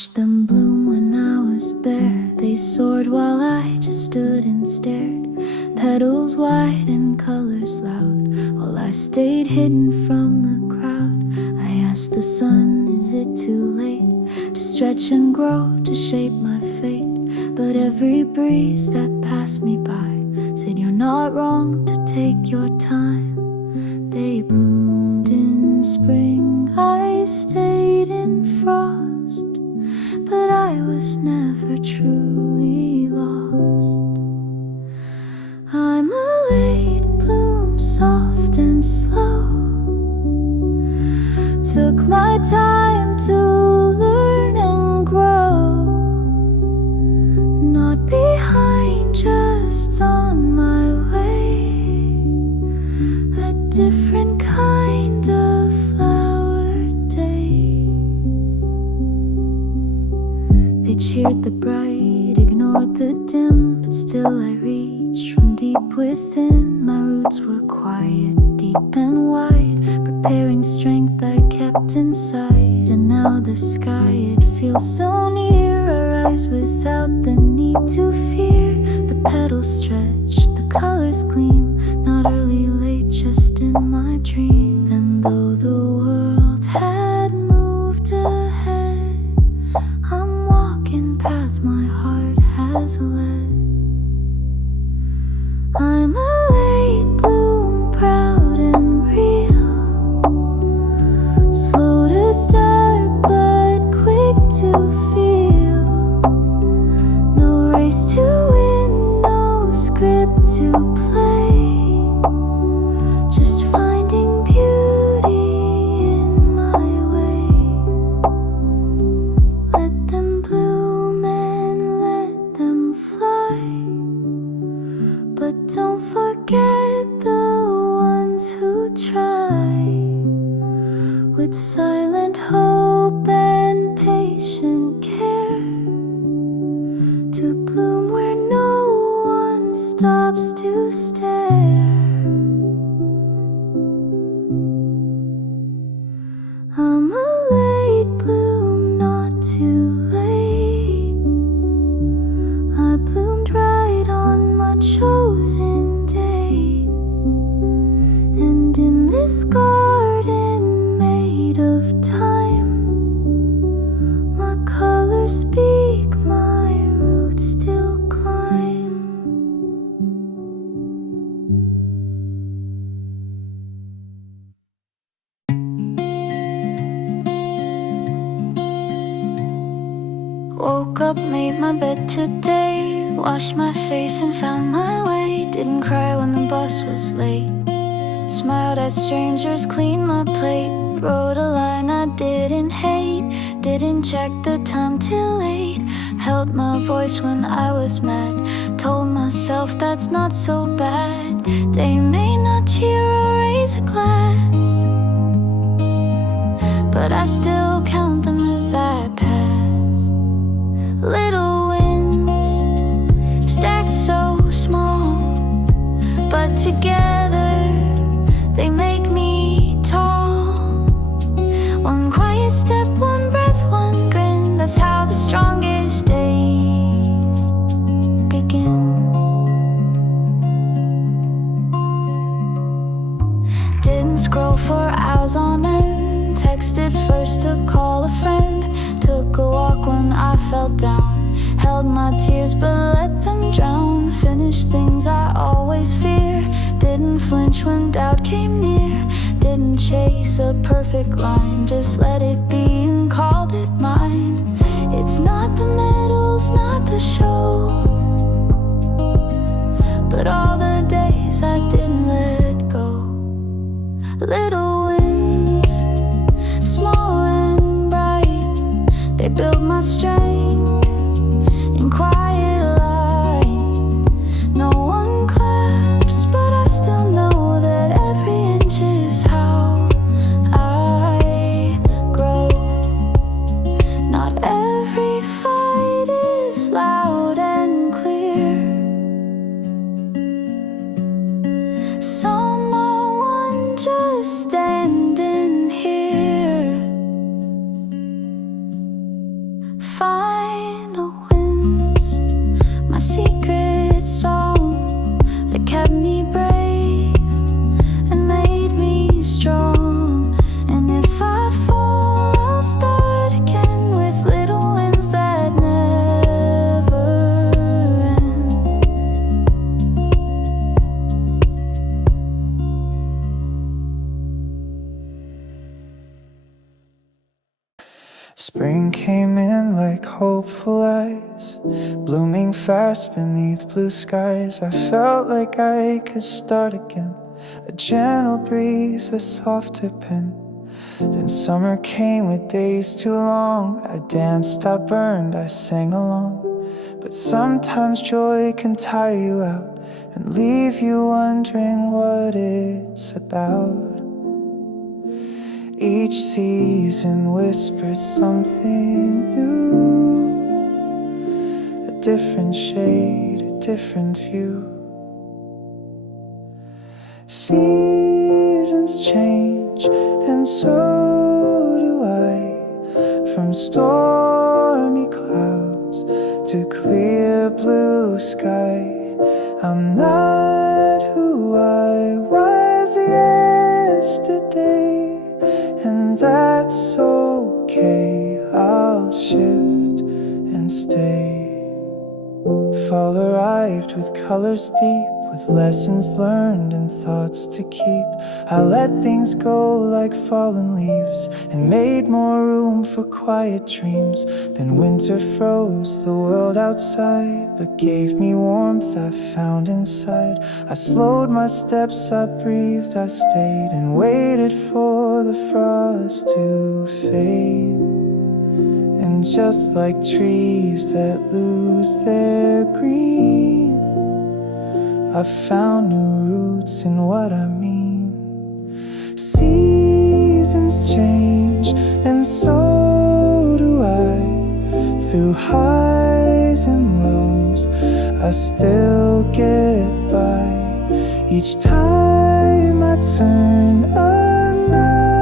watched them bloom when I was bare. They soared while I just stood and stared. Petals white and colors loud, while I stayed hidden from the crowd. I asked the sun, is it too late to stretch and grow, to shape my fate? But every breeze that passed me by said you're not wrong to take your time. They bloomed in spring, I stayed in frost, but I was never truly lost. I'm a late bloom, soft and slow. Took my time to learn and grow. Not behind, just on my way. A different kind of flower day. They cheered the bright, ignored the dim, but still I reached from deep within. My roots were quiet, deep and wide, preparing strength I kept inside. And now the sky, it feels so near. I rise without the need to fear. The petals stretch, the colors gleam. Not early, late, just in my dream. And though the world had moved ahead, I'm walking paths my heart has led. I'm a late bloom, proud and real. Slow to start, but quick to feel. No race to win, no script to play. Just finding beauty in my way. Let them bloom and let them fly, but don't forget the ones who try. With silent hope and patient care, to bloom where no one stops to stare. I'm a late bloom, not too late. I bloomed right on my chosen day. And in this garden made of time, my colors speak, my roots still climb. Woke up, made my bed today, washed my face and found my way. Didn't cry when the bus was late, smiled at strangers, cleaned my plate. Wrote a line I didn't hate, didn't check the time till late. Held my voice when I was mad, told myself that's not so bad. They may not cheer or raise a glass, but I still count them as I pass. Little wins, stacked so small, but together they make me tall. One quiet step, one breath, one grin. That's how the strongest days begin. Didn't scroll for hours on end, texted first to call a friend. Took a walk when I felt down, held my tears but let them drown. Finished things I always fear, didn't flinch when doubt came near. Didn't chase a perfect line, just let it be and called it mine. It's not the medals, not the show, but all the days I didn't let go. Little wins, small and bright, they build my strength in quiet light. No one claps, but I still know that every inch is how I grow. Not every fight is loud and Spring came in like hopeful eyes, blooming fast beneath blue skies. I felt like I could start again, a gentle breeze, a softer pen. Then summer came with days too long. I danced, I burned, I sang along. But sometimes joy can tire you out and leave you wondering what it's about. Each season whispered something new, a different shade, a different view. Seasons change, and so do I. From stormy clouds to clear blue sky, I'm not who I was yesterday, and that's okay. I'll shift and stay. Fall arrived with colors deep, with lessons learned and thoughts to keep. I let things go like fallen leaves and made more room for quiet dreams. Then winter froze the world outside, but gave me warmth I found inside. I slowed my steps, I breathed, I stayed and waited for the frost to fade. And just like trees that lose their green, I found new roots in what I mean. Seasons change, and so do I. Through highs and lows, I still get by. Each time I turn another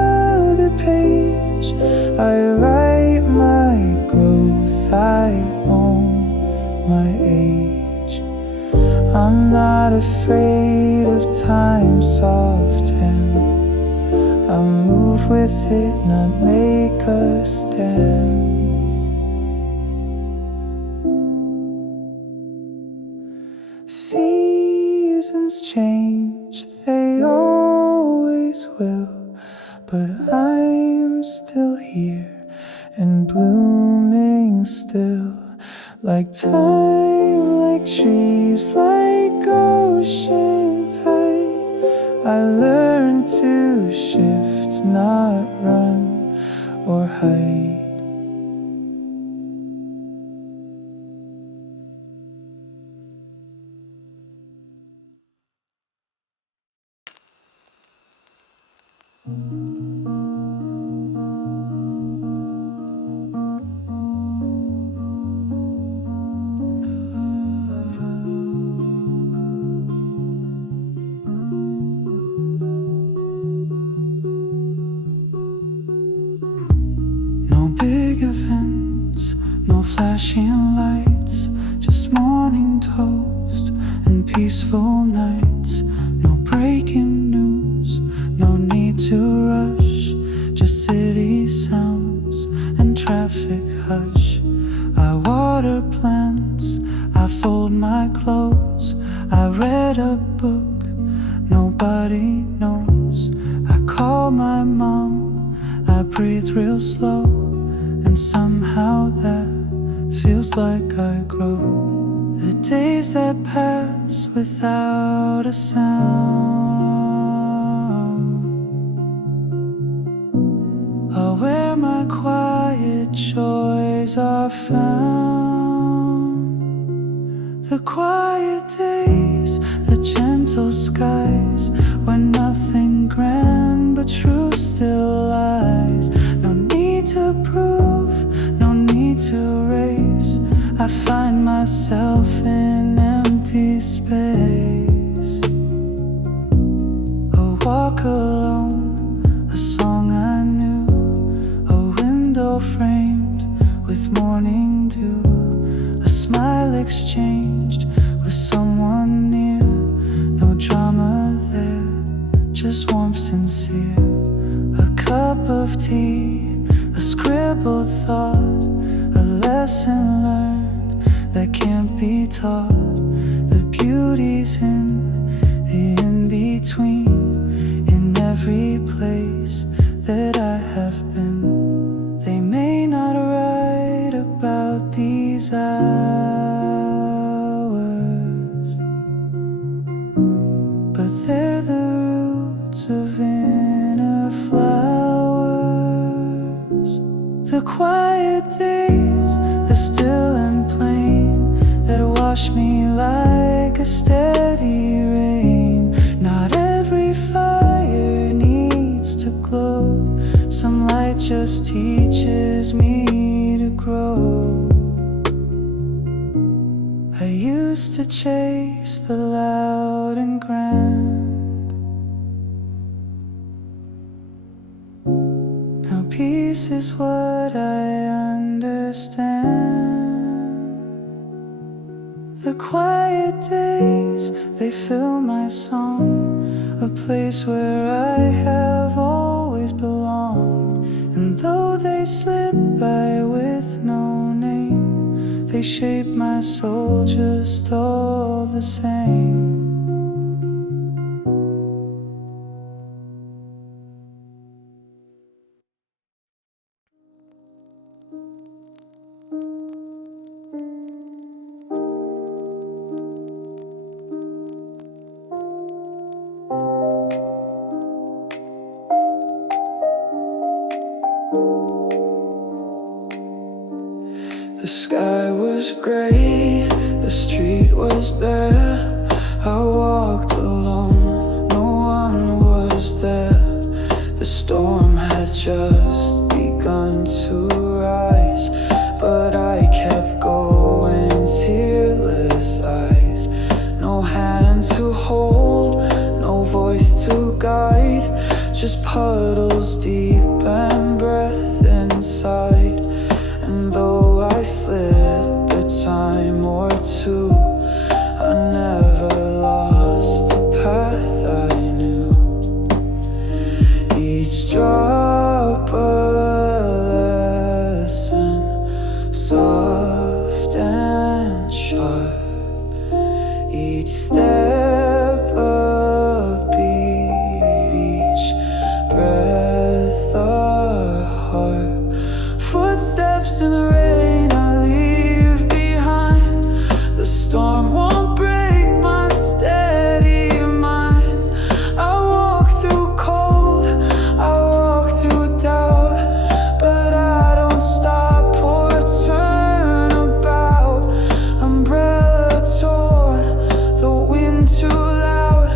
page, I write my growth, I own my age. I'm not afraid of time's soft hand. I move with it, not make a stand. Seasons change, they always will, but I'm still here and blooming still. Like time, like trees, like ocean tide, I learned to shift, not run or hide. Flashing lights, just morning toast and peaceful nights. No breaking news, no need to rush, just city sounds and traffic hush. I water plants, I fold my clothes, I read a book nobody knows. I call my mom, I breathe real slow, and somehow that feels like I grow. The days that pass without a sound are where my quiet joys are found. The quiet days, the gentle skies, when nothing grand but truth still lies. No need to prove, no need to race. I find myself in empty space. A walk alone, a song I knew, a window framed with morning dew, a smile exchanged with someone near. No drama there, just warmth sincere. A cup of tea, a scribbled thought, a lesson learned that can't be taught. The beauty's in the in-between, in every place that I have been. They may not like a steady rain. Not every fire needs to glow. Some light just teaches me to grow. I used to chase the loud and grand. Now peace is what I understand. The quiet days, they fill my song, a place where I have always belonged. And though they slip by with no name, they shape my soul just all the same. The sky was gray, the street was bare. I walked alone, no one was there. The storm had just begun to rise, but I kept going, tearless eyes. No hand to hold, no voice to guide, just puddles deep and breath inside. And though I slip a time or two, I never lost the path I knew. Each drop a lesson, soft and sharp. Each step a beat, each breath a heart. Footsteps in the rain I leave behind. The storm won't break my steady mind. I walk through cold, I walk through doubt, but I don't stop or turn about. Umbrella torn, the wind too loud,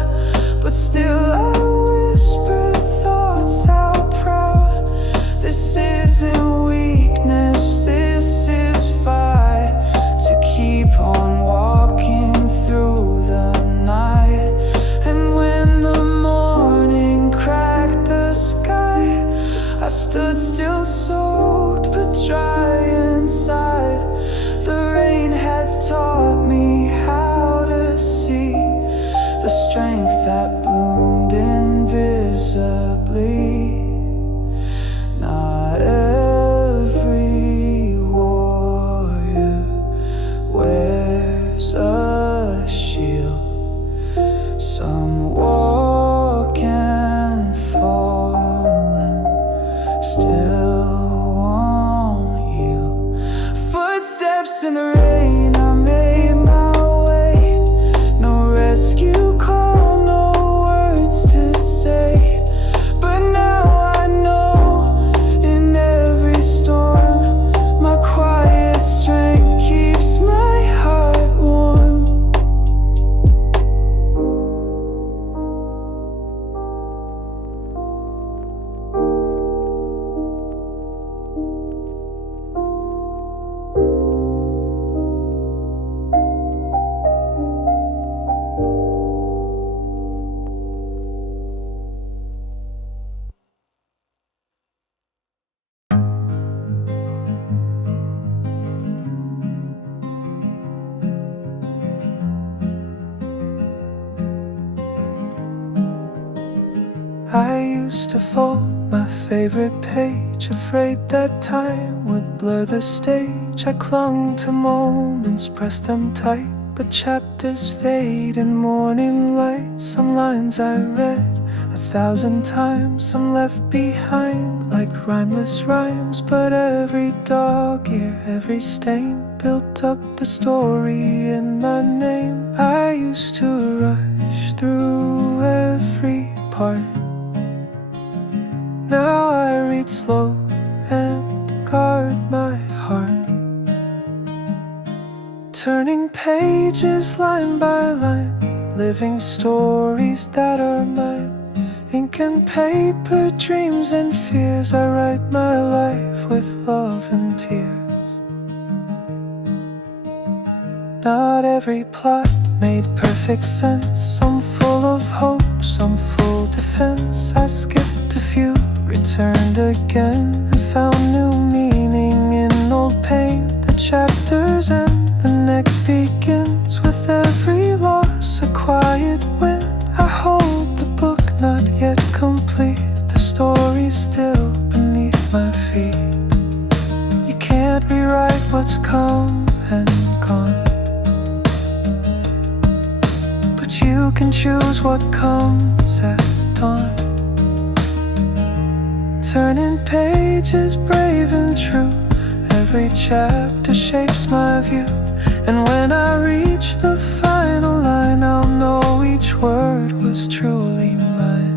but still I whisper thoughts out proud. This isn't weakness, this is fight, to keep on walking through the night. And when the morning cracked the sky, I stood still, soaked but dry inside. The rain has taught me how to see the strength that bloomed invisibly. Not every warrior wears a shield. Some walk and fall and still won't yield. Footsteps in the rain, I made my way. No rescue call, no words to say, but now I know in every storm, my quiet strength keeps my heart warm. I used to fold my favorite page, afraid that time would blur the stage. I clung to moments, pressed them tight, but chapters fade in morning light. Some lines I read 1,000 times, some left behind like rhymeless rhymes. But every dog ear, every stain built up the story in my name. I used to rush through every part. Now I read slow and guard my heart, turning pages pages line by line, living stories that are mine. Ink and paper, dreams and fears, I write my life with love and tears. Not every plot made perfect sense, some full of hope, some full defense. I skipped a few, returned again, and found new meaning in old pain. The chapters end, the next begins, with every loss a quiet win. I hold the book not yet complete, the story's still beneath my feet. You can't rewrite what's come and gone, but you can choose what comes at dawn. Turning pages brave and true, every chapter shapes my view. And when I reach the final line, I'll know each word was truly mine.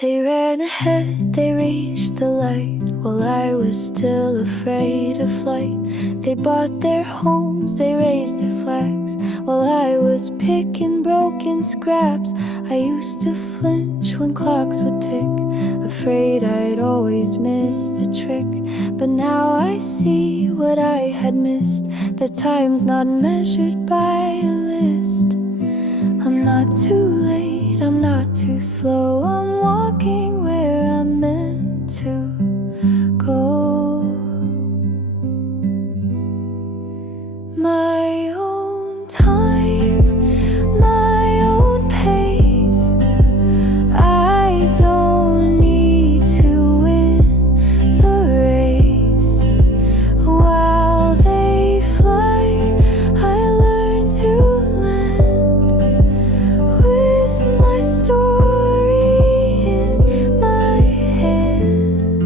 They ran ahead, they reached the light, while I was still afraid of flight. They bought their homes, they raised their flags, while I was picking broken scraps. I used to flinch when clocks would tick, afraid I'd always miss the trick. But now I see what I had missed, that time's not measured by a list. I'm not too late, I'm not too slow, I'm walking where I'm meant to go. My own time, my own pace. I don't need to win the race. While they fly, I learn to land with my story in my hand.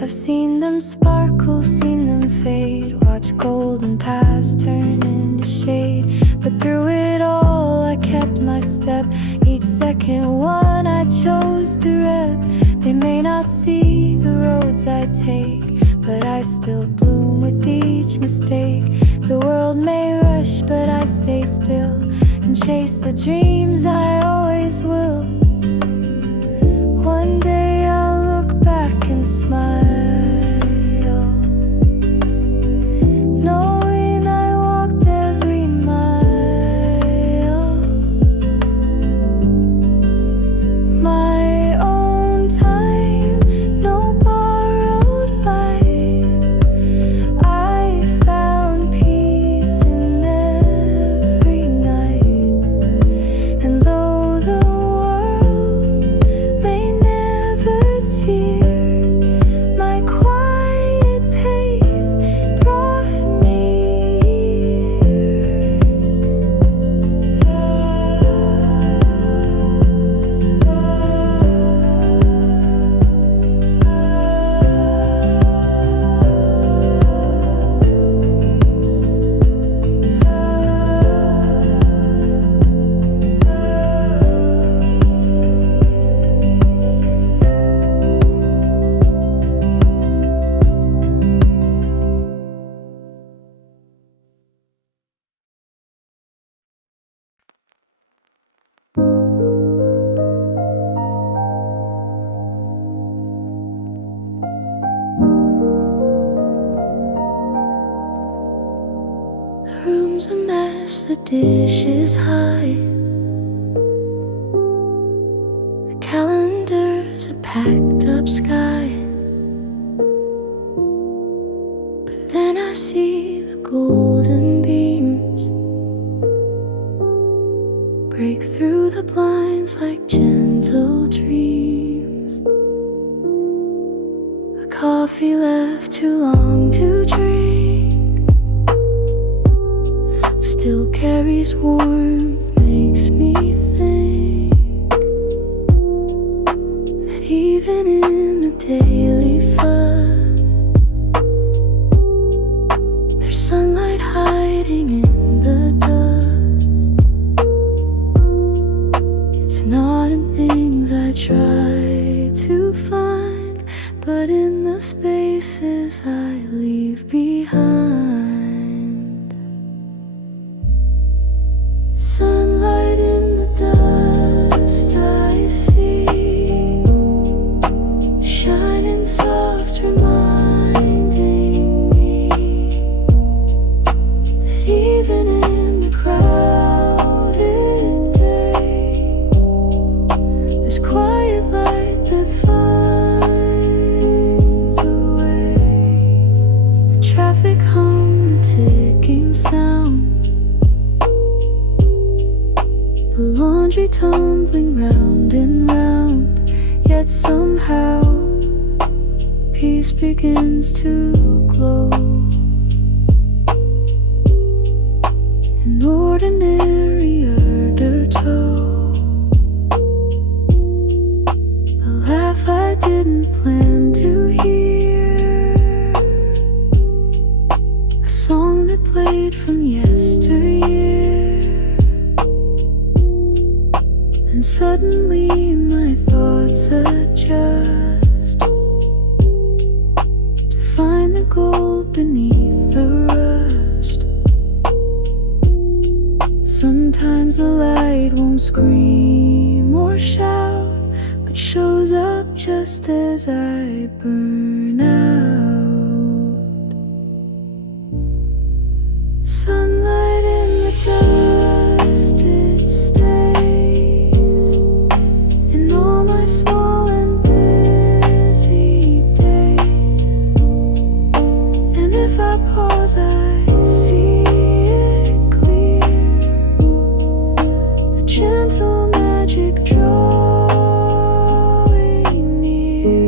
I've seen them sparkle, seen them fade, watch golden paths turn into shade. But through it all I kept my step, each second one I chose to rep. They may not see the roads I take, but I still bloom with each mistake. The world may rush, but I stay still and chase the dreams I always will. One day I'll look back and smile, knowing I walked every mile. My own time, no borrowed light. I found peace in every night. And though the world may never cheer, my quiet pace brought me here. The room's a mess, the dish is high, the calendar's a packed up sky. But then I see the golden beams break through the blinds like gems. coffee left too long to drink still carries warmth, makes me think that even in the daily fuss there's sunlight hiding in the dust. It's not in things I try to find, but in the spaces I leave behind. Sunlight in the dust I see, shining soft, reminding me that even in the crowded day there's quiet light that finds a way. The traffic hum, the ticking sound, the laundry tumbling round and round, yet somehow peace begins to glow. An ordinary undertow, a laugh I didn't plan to hear, a song that played from yesteryear. And suddenly my thoughts adjust to find the gold beneath the rust. Sometimes the light won't scream or shout, but shows up just as I burn out. Sunlight in the dust, it stays in all my small and busy days. And if I pause, I see it clear, the gentle magic drawing near.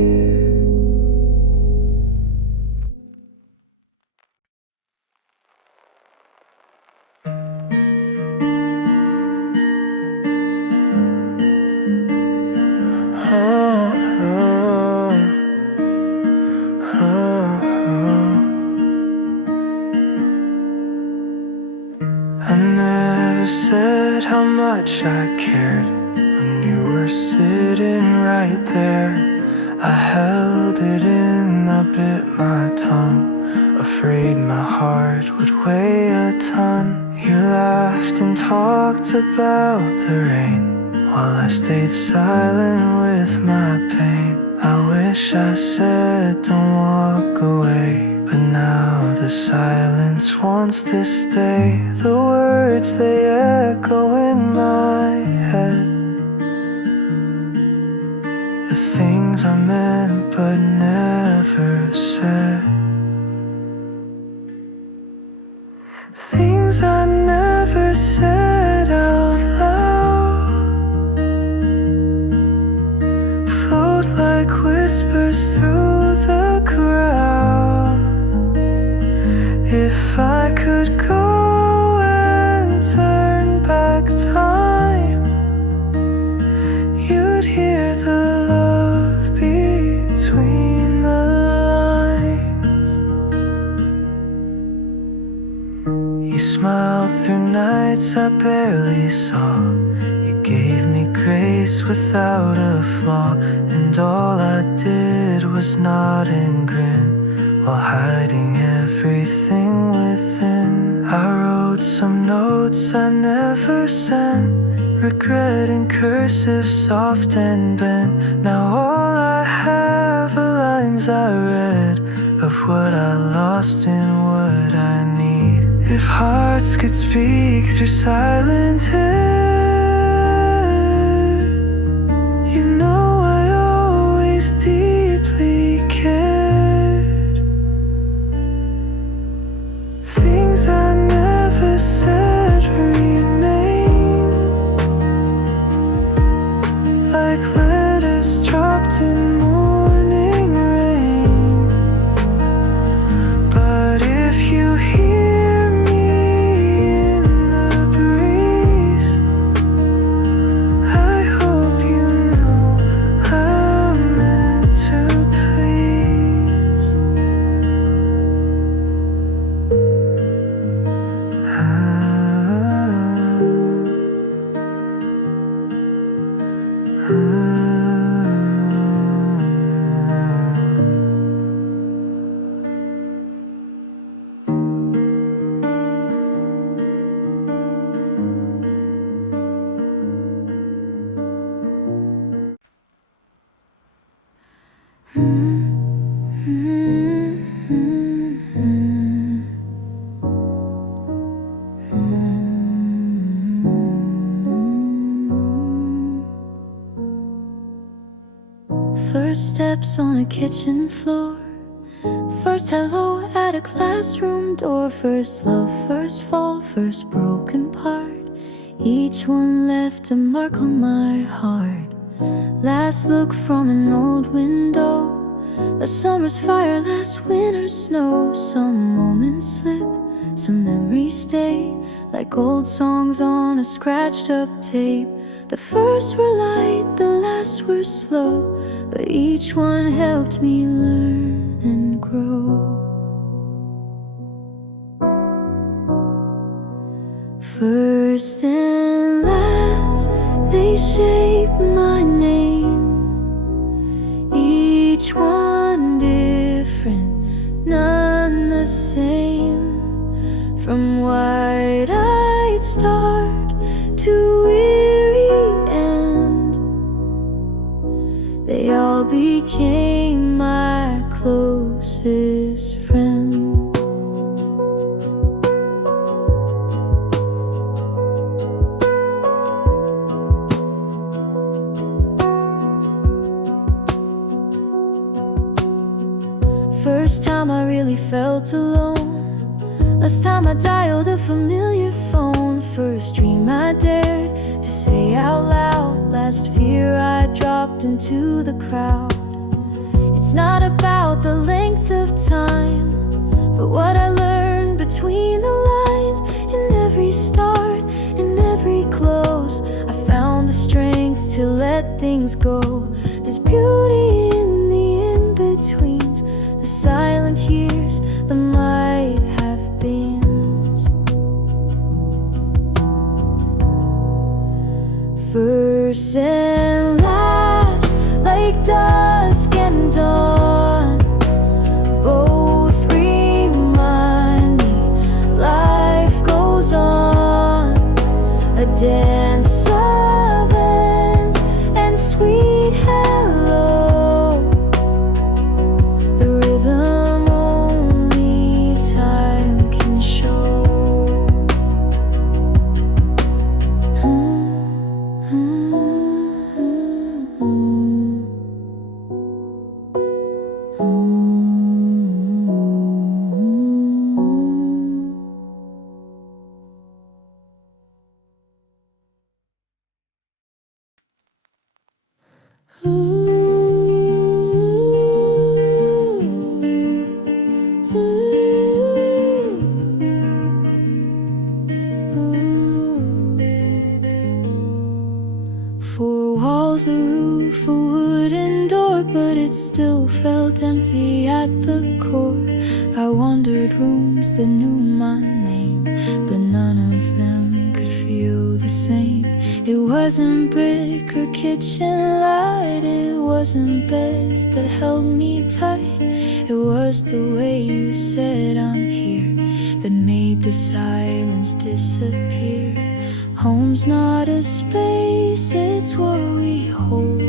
I never said how much I cared when you were sitting right there. I held it in, I bit my tongue, afraid my heart would weigh a ton. You laughed and talked about the rain while I stayed silent with my pain. I wish I said don't walk away, but now the silence wants to stay. The words, they echo in my head, the things I meant but never said, things I never said out loud, float like whispers through the crowd. If I could go and turn back time, you'd hear the love between the lines. You smiled through nights I barely saw. You gave me grace without a flaw, and all I did was nod and grin while hiding everything within. I wrote some notes I never sent, regret in cursive, soft and bent. Now all I have are lines I read of what I lost and what I need. If hearts could speak through silent hit, you know I always deeply cared. Things I never said remain, like letters dropped in morning rain. First steps on a kitchen floor, first hello at a classroom door, first love, first fall, first broken part. Each one left a mark on my heart. Last look from an old window, last summer's fire, last winter's snow. Some moments slip, some memories stay, like old songs on a scratched up tape. The first were light, the last were slow, but each one helped me learn and grow. First and last, they shape my name. Each one different, none the same. From wide-eyed start to weary end, they all became my closest friends. First time I really felt alone, last time I dialed a familiar phone, first dream I dared to say out loud, last fear I dropped into the crowd. It's not about the length of time, but what I learned between the lines. In every start, in every close, I found the strength to let things go. There's beauty in the in-betweens, the silent years, the might have beens. First and last, like dusk and dawn, both remind me life goes on. A dance of ends and sweet hello, the rhythm only time can show. Four walls, a roof, a wooden door, but it still felt empty at the core. I wandered rooms that knew my name, but none of them could feel the same. It wasn't brick or kitchen light, it wasn't beds that held me tight. It was the way you said I'm here that made the silence disappear. Home's not a space, it's what we hold.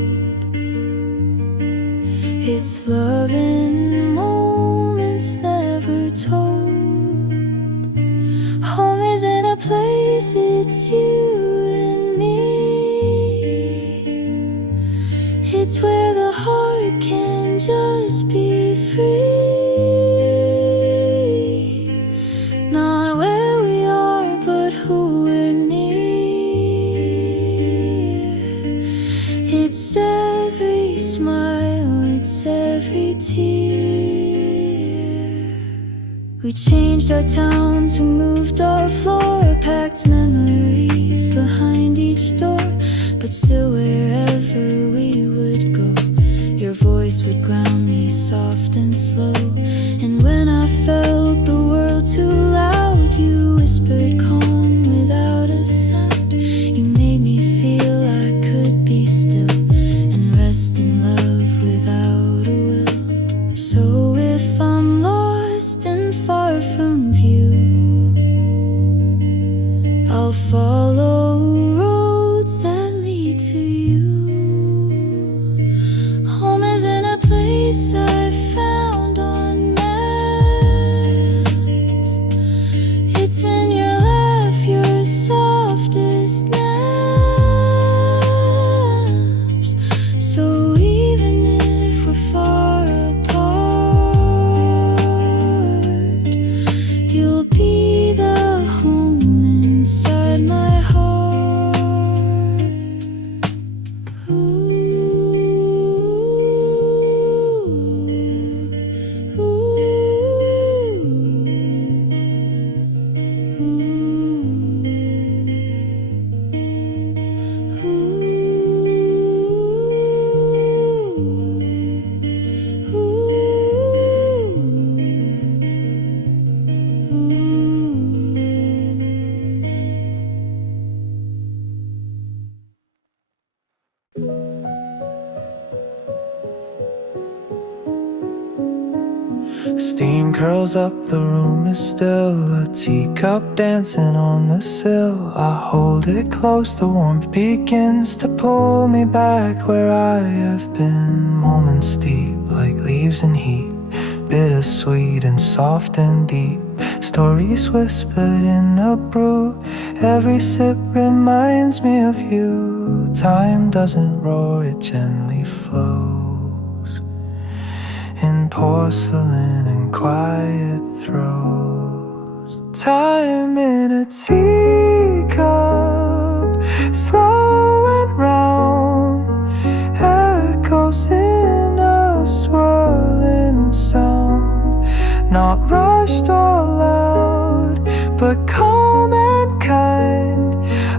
It's love in moments never told. Home isn't a place, it's you and me. It's where the heart can just be free. Not where we are, but who we're near. It's every smile, it's every tear. We changed our towns, we moved our floor, packed memories behind each door. But still wherever we would go, your voice would ground me soft and slow. And when I felt the world too loud, you whispered calm without a sound. You made me feel I could be still and rest in love without a will. So if I'm lost and far from view, I'll follow roads that lead to you. Home isn't a place, place I found on maps. It's in your laugh, your softest naps. So even if we're far apart, you'll be the home inside my heart. Ooh. Steam curls up, the room is still. A teacup dancing on the sill. I hold it close, the warmth begins to pull me back where I have been. Moments deep, like leaves in heat, bittersweet and soft and deep. Stories whispered in a brew. Every sip reminds me of you. Time doesn't roar, it gently flows in porcelain and quiet throes. Time in a teacup, slow and round, echoes in a swirling sound. Not rushed or loud, but calm and kind.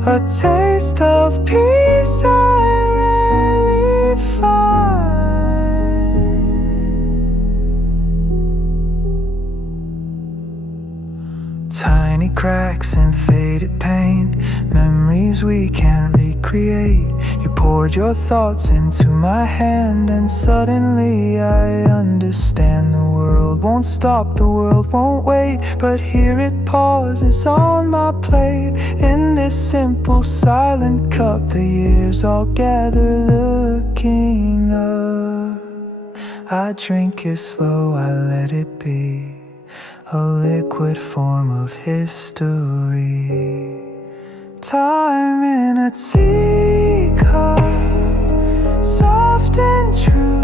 A taste of peace I rarely find. Tiny cracks and faded paint, memories we can't recreate. You poured your thoughts into my hand, and suddenly I understand. The world won't stop, the world won't wait, but here it pauses on my plate. In this simple silent cup, the years all gather looking up. I drink it slow, I let it be a liquid form of history. Time in a teacup, soft and true,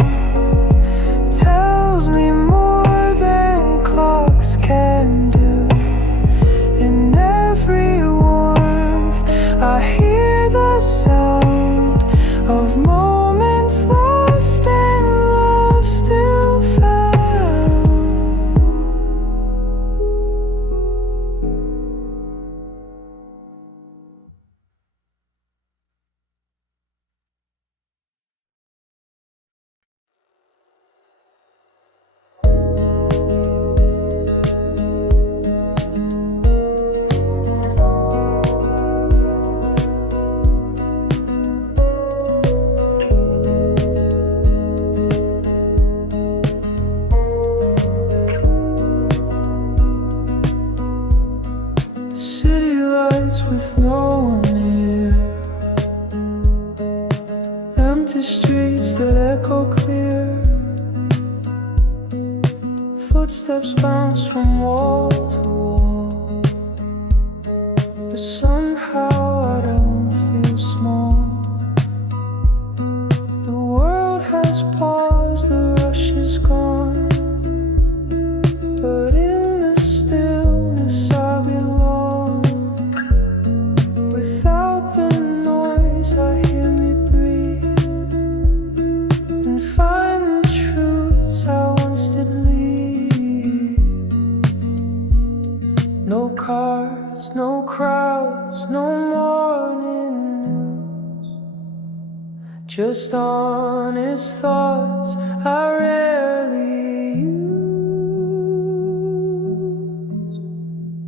tells me more than clocks can do. In every warmth, I hear the sound of moments lost and love still found. City lights with no one near, empty streets that echo clear. Footsteps bounce from wall to wall, but somehow I don't feel small. The world has paused, the rush is gone, but in the stillness I belong. Without the noise, I hear me breathe and find the truths I once did leave. No cars, no crowds, no morning news, just honest thoughts I rarely use.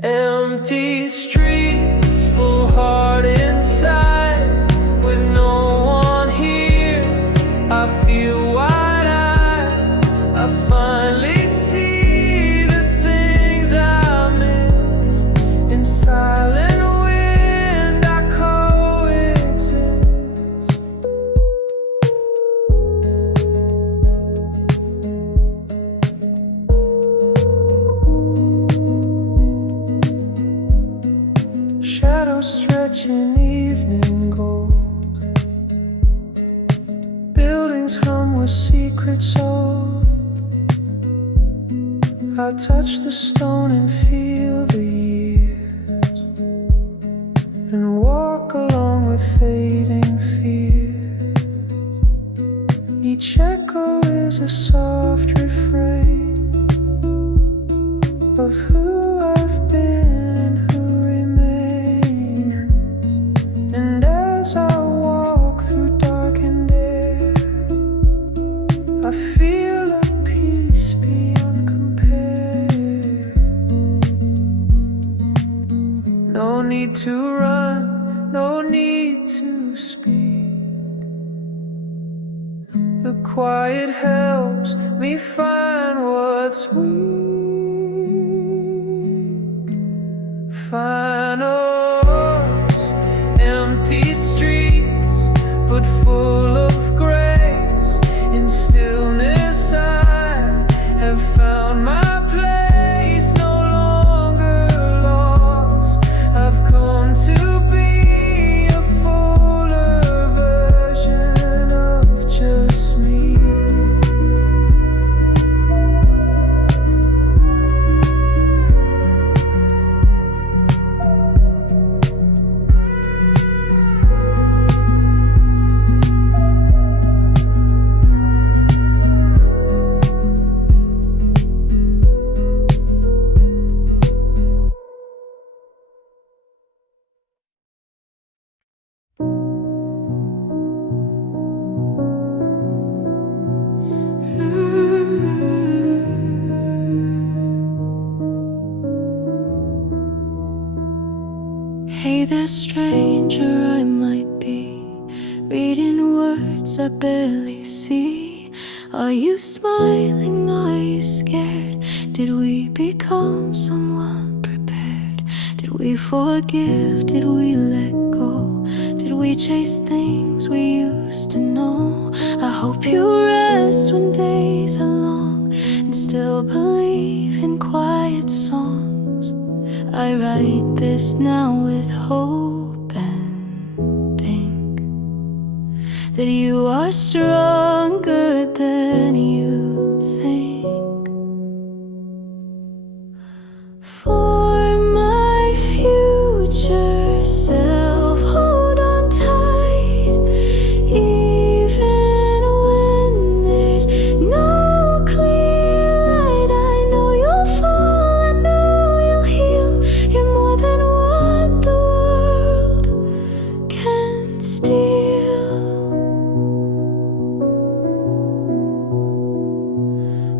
Empty streets, full heart inside, with no one here. I feel wide-eyed, I finally see the things I missed. In silent wind I coexist. secrets old. I touch the stone and feel the years, and walk along with fading fears. Each echo is a soft refrain of who I've been and who remains. And as I walk through darkened air, I feel a peace beyond compare. No need to run, no need to speak. The quiet helps me find what's weak. Find a lost, empty streets, but full of grace. In stillness I have found my place, no longer lost. I've come to be a fuller version of just me. Hey there, stranger, I might be reading words I barely see. Are you smiling? Are you scared? Did we become someone prepared? Did we forgive? Did we let go? Did we chase things we used to know? I hope you rest when days are long and still believe in quiet songs. I write this now with hope and think that you are stronger than you think. For my future self, hold on tight, even when there's no clear light. I know you'll fall, I know you'll heal. You're more than what the world can steal.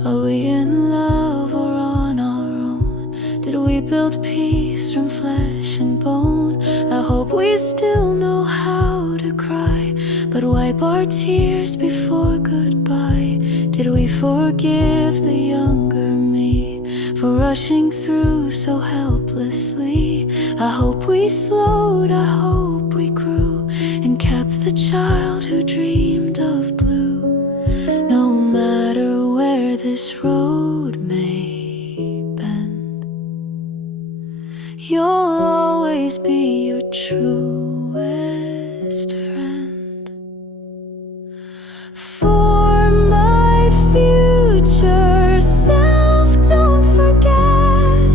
Are we in love or on our own? Did we build peace from flesh and bone? I hope we still know how to cry, but wipe our tears before goodbye. Did we forgive the younger me for rushing through so helplessly? I hope we slowed, I hope we grew and kept the child who dreamed of blue. No matter where this road may bend, you'll always be your truest friend. For my future self, don't forget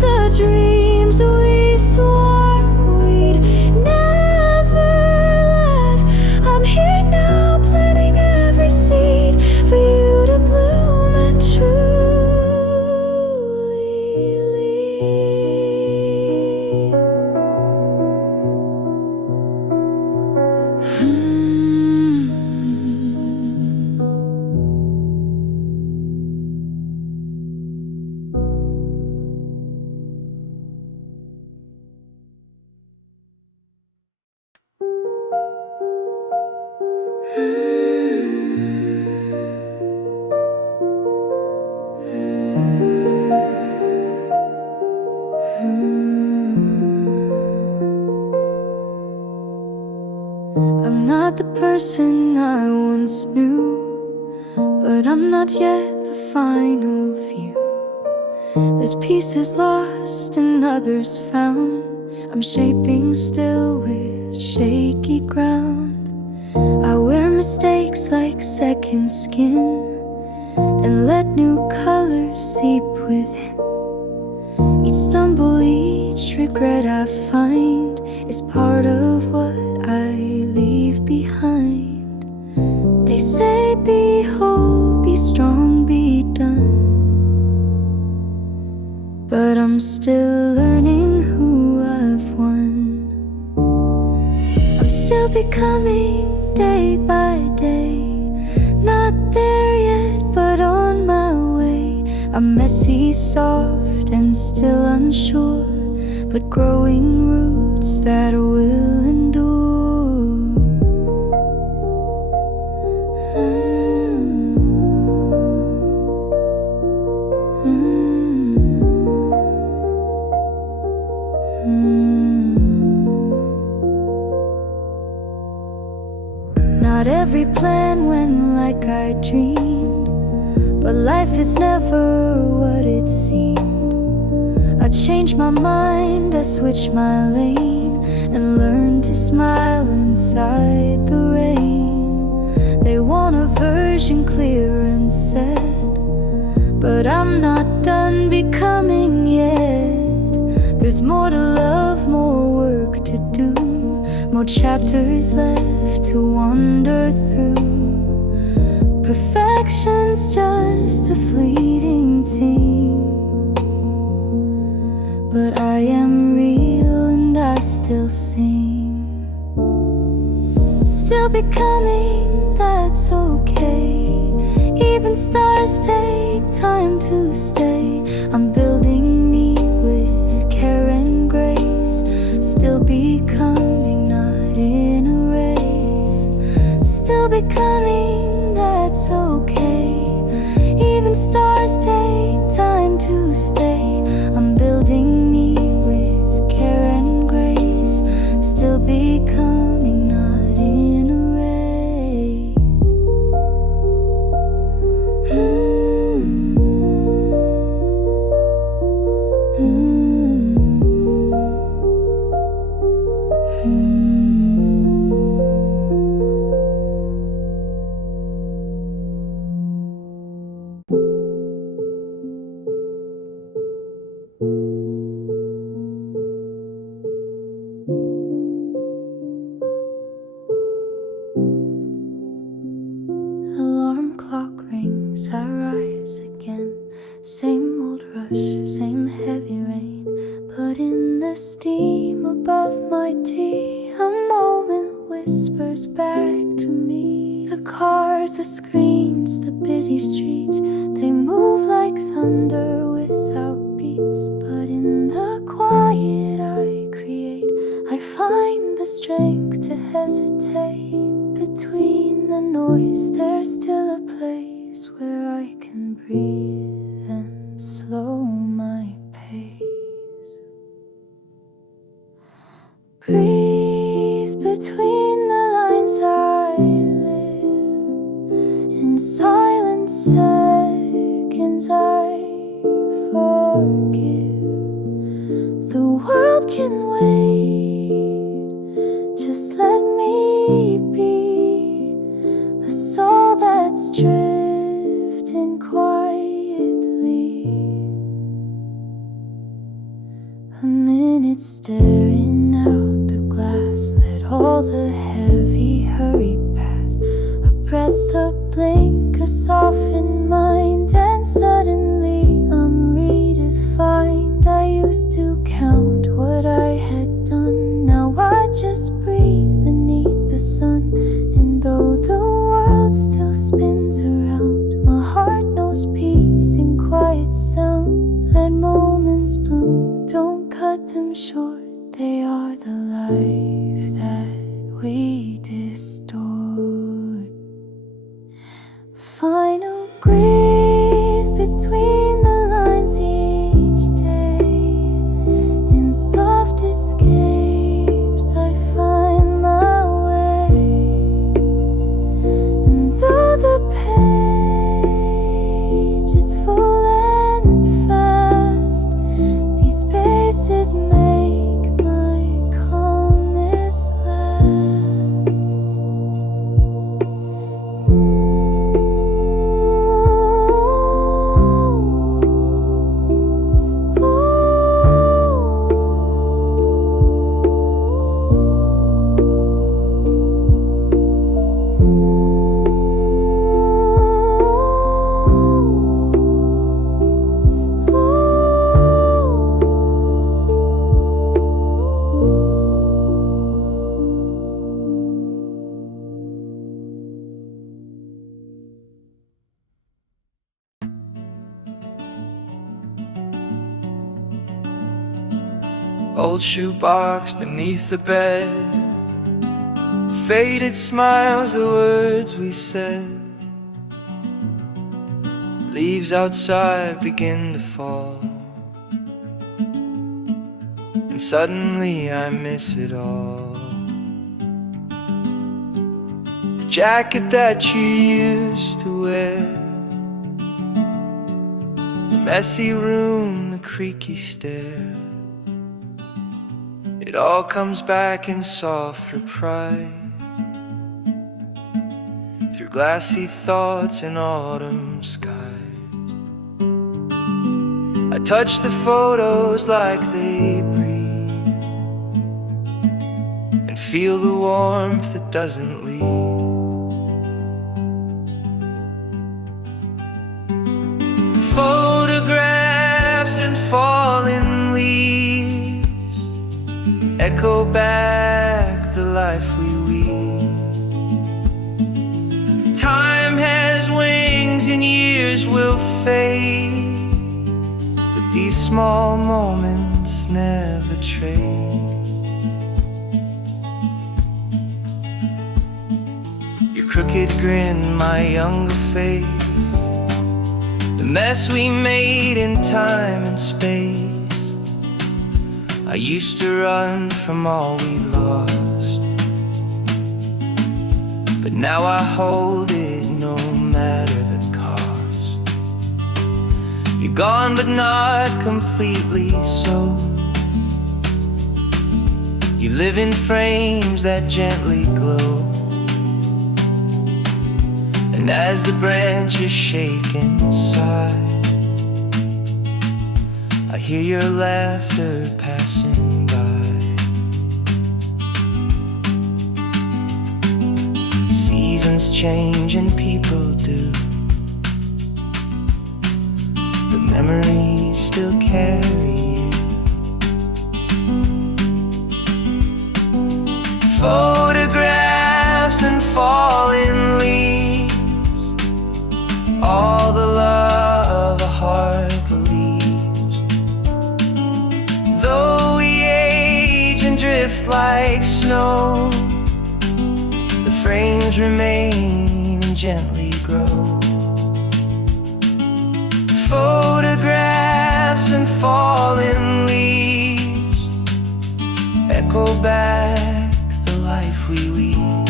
the dreams we swore we'd never let. I'm here now, planting every seed for you to bloom and truly lead. I'm not the person I once knew, but I'm not yet the final view. There's pieces lost and others found. I'm shaping still with shaky ground. I wear mistakes like second skin and let new colors seep within. Each stumble, each regret I find is part of what I leave behind. They say be whole, be strong, be done, but I'm still learning who I've won. I'm still becoming day by day, not there yet, but on my way. I'm messy, soft, and still unsure, but growing roots that will endure. Not every plan went like I dreamed, but life is never what it seemed. I changed my mind, I switched my lane, and learned to smile inside the rain. They want a version clear and said, but I'm not done becoming yet. There's more to love, more work to do, more chapters left to wander through. Perfection's just a fleeting thing, but I am real and I still sing. Still becoming, that's okay. Even stars take time to stay. I'm building me with care and grace. Still becoming, not in a race. Still becoming, that's okay. Even stars take time to stay. I'm building me with care and grace. Still becoming, not in a race. Alarm clock rings, I rise again. Same old rush, same heavy rain. But in the steam above my tea, a moment whispers back to me. The cars, the screens, the busy streets, they move like thunder without beats. But in the quiet I create, I find the strength to hesitate. Between the noise, there's still a place where I can breathe and slow my pace. Breathe between the lines, I live in silent seconds. I forgive. The world can wait, just let me be. A soul that's drifting quietly. A minute staring out the glass, let all the heavy hurry past. A breath, a blink, a softened mind, and suddenly I'm redefined. I used to count what I had done, now I just breathe beneath the sun. And though the world still spins around, my heart knows peace in quiet sound. Let moments bloom, don't cut them short. They are the life that we distort. Final breathe between the lines each day. In soft escapes I find my way. And though the page is full and fast, these spaces make Old shoebox beneath the bed, faded smiles, the words we said. Leaves outside begin to fall, and suddenly I miss it all. The jacket that you used to wear, the messy room, the creaky stair. It all comes back in soft reprise, through glassy thoughts and autumn skies. I touch the photos like they breathe, and feel the warmth that doesn't leave. Photographs and fallen leaves echo back the life we weave. Time has wings and years will fade, but these small moments never trade. Your crooked grin, my younger face, the mess we made in time and space. I used to run from all we lost, but now I hold it no matter the cost. You're gone but not completely so. You live in frames that gently glow, and as the branches shake inside, I hear your laughter passing by. Seasons change and people do, but memories still carry you. Photographs and fallen leaves, all the love a heart believes. Though we age and drift like snow, the frames remain and gently grow. Photographs and fallen leaves echo back the life we weave.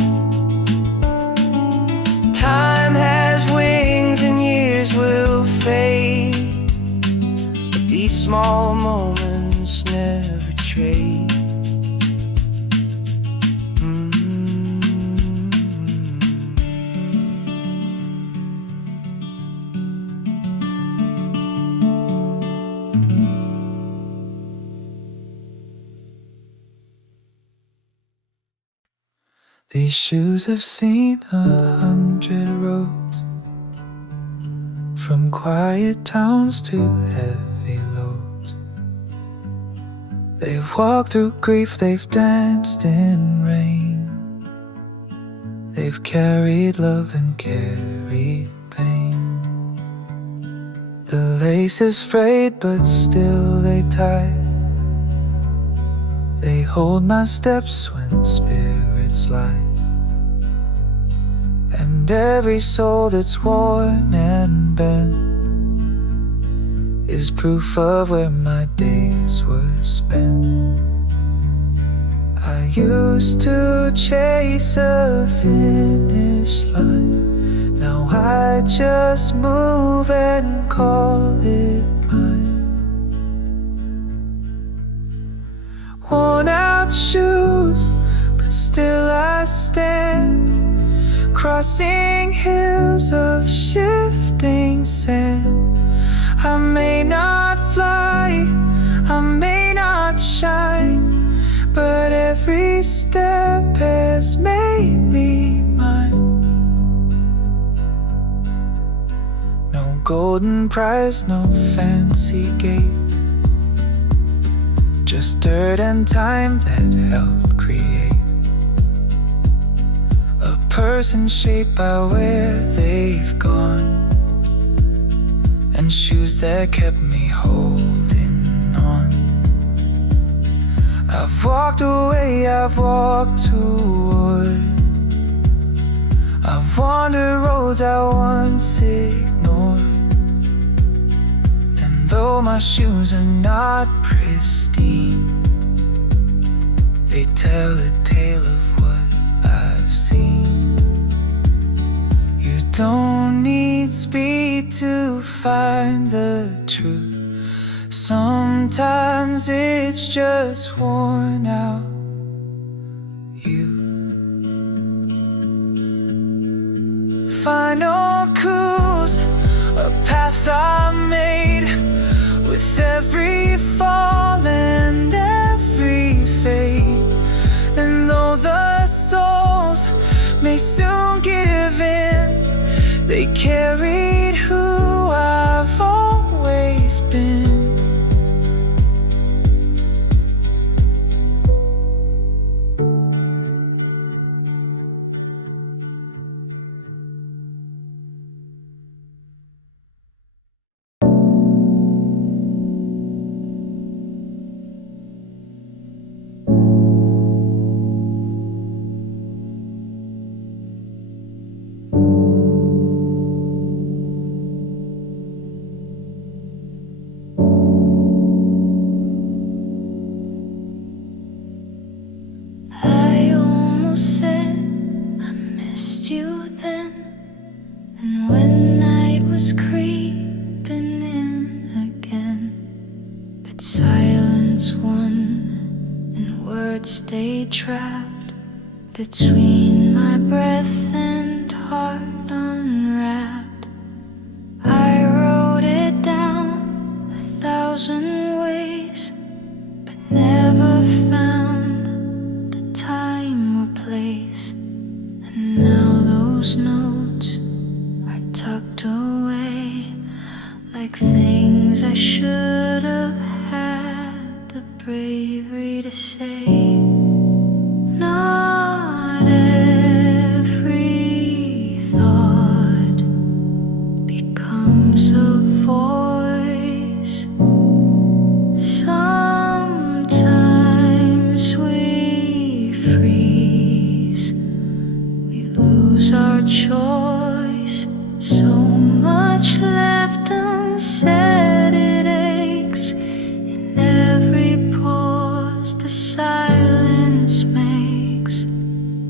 Time has wings and years will fade, but these small moments never trade. These shoes have seen 100 roads, from quiet towns to heavy loads. They've walked through grief, they've danced in rain. They've carried love and carried pain. The lace is frayed but still they tie. They hold my steps when spirits lie. And every soul that's worn and bent is proof of where my days were spent. I used to chase a finish line, now I just move and call it mine. Worn out shoes, but still I stand, crossing hills of shifting sand. I may not fly, I may not shine, but every step has made me mine. No golden prize, no fancy gate, just dirt and time that helped create a person shaped by where they've gone, and shoes that kept me holding on. I've walked away, I've walked toward. I've wandered roads I once ignored. And though my shoes are not pristine, they tell a tale of what I've seen. You don't need speed to find the truth. Sometimes it's just worn out you. Final clues, a path I made with every fall and every fade. And though the souls may soon give in, they carried who I've always been. I almost said I missed you then, and when night was creeping in again, but silence won and words stayed trapped between my breath and heart unwrapped. I wrote it down 1,000 ways, but never found time or place. And now those notes are tucked away like things I should have had the bravery to say. Not every thought becomes a voice. Sometimes we freeze, we lose our choice. So much left unsaid, it aches in every pause the silence makes.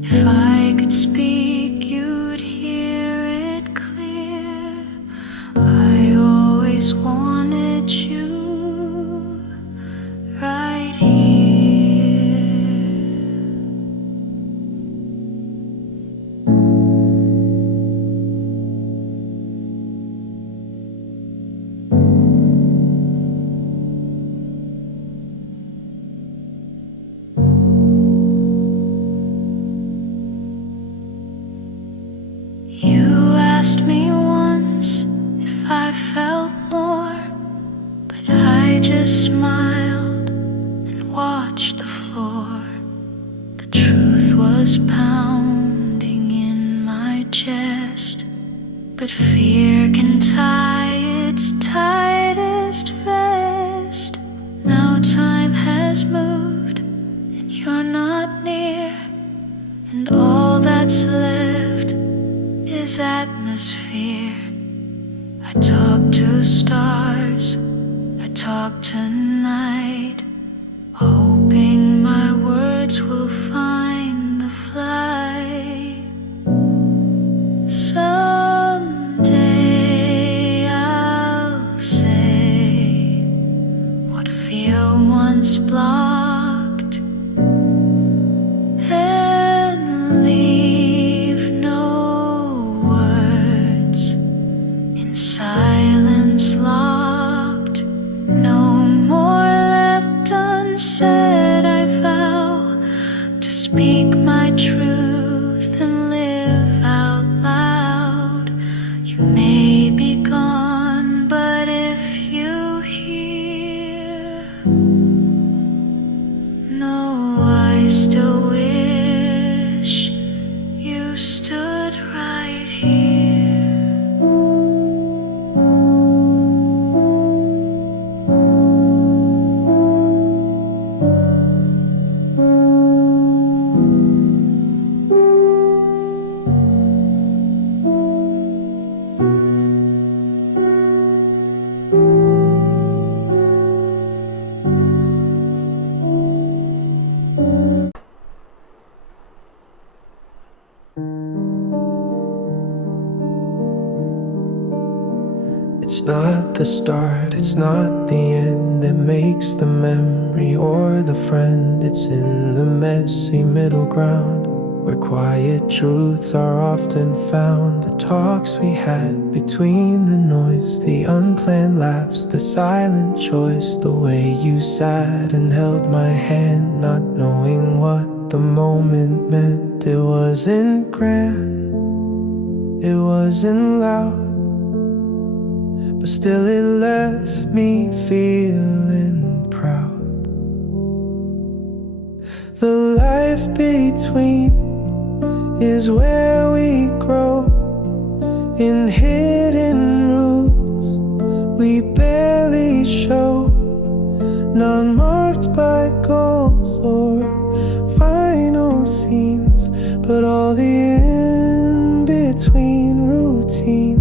If I could speak, you'd hear it clear. I always wanted you right here. You asked me once if I felt more, but I just smiled and watched the floor. The truth was pounding in my chest, but fear can tie its tightest vest. Now time has moved and you're not near, and all that's left is atmosphere. I talk to stars, I talk to night, hoping my words will find the flight. Someday I'll say what fear once blocked and leave no words in silence locked. No more left unsaid. I vow to speak my truth and live out loud. You may be gone, but if you hear, no, I still wish you stood right here. It's not the start, it's not the end that makes the memory or the friend. It's in the messy middle ground where quiet truths are often found. The talks we had between the noise, the unplanned laughs, the silent choice, the way you sat and held my hand, not knowing what the moment meant. It wasn't grand, it wasn't loud, but still it left me feeling proud. The life between is where we grow, in hidden roots we barely show, not marked by goals or final scenes, but all the in-between routines.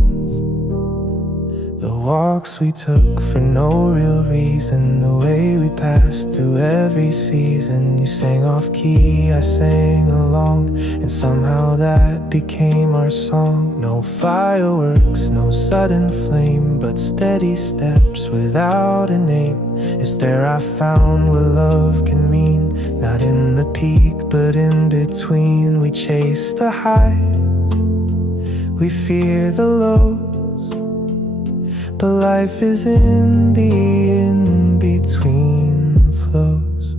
The walks we took for no real reason, the way we passed through every season. You sang off key, I sang along, and somehow that became our song. No fireworks, no sudden flame, but steady steps without a name. It's there I found what love can mean, not in the peak but in between. We chase the highs, we fear the lows, but life is in the in-between flows.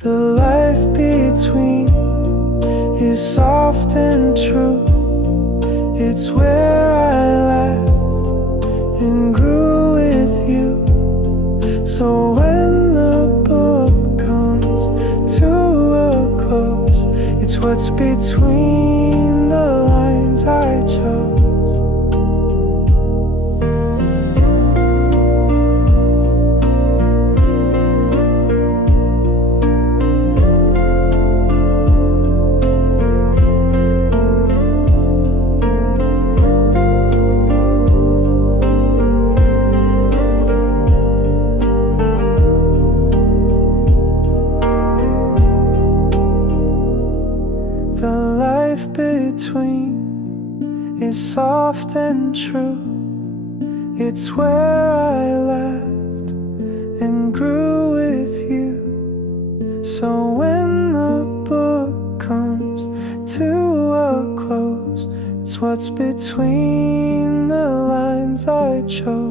The life between is soft and true. It's where I laughed and grew with you. So when the book comes to a close, it's what's between the lines I chose. Is soft and true. It's where I laughed and grew with you. So when the book comes to a close, it's what's between the lines I chose.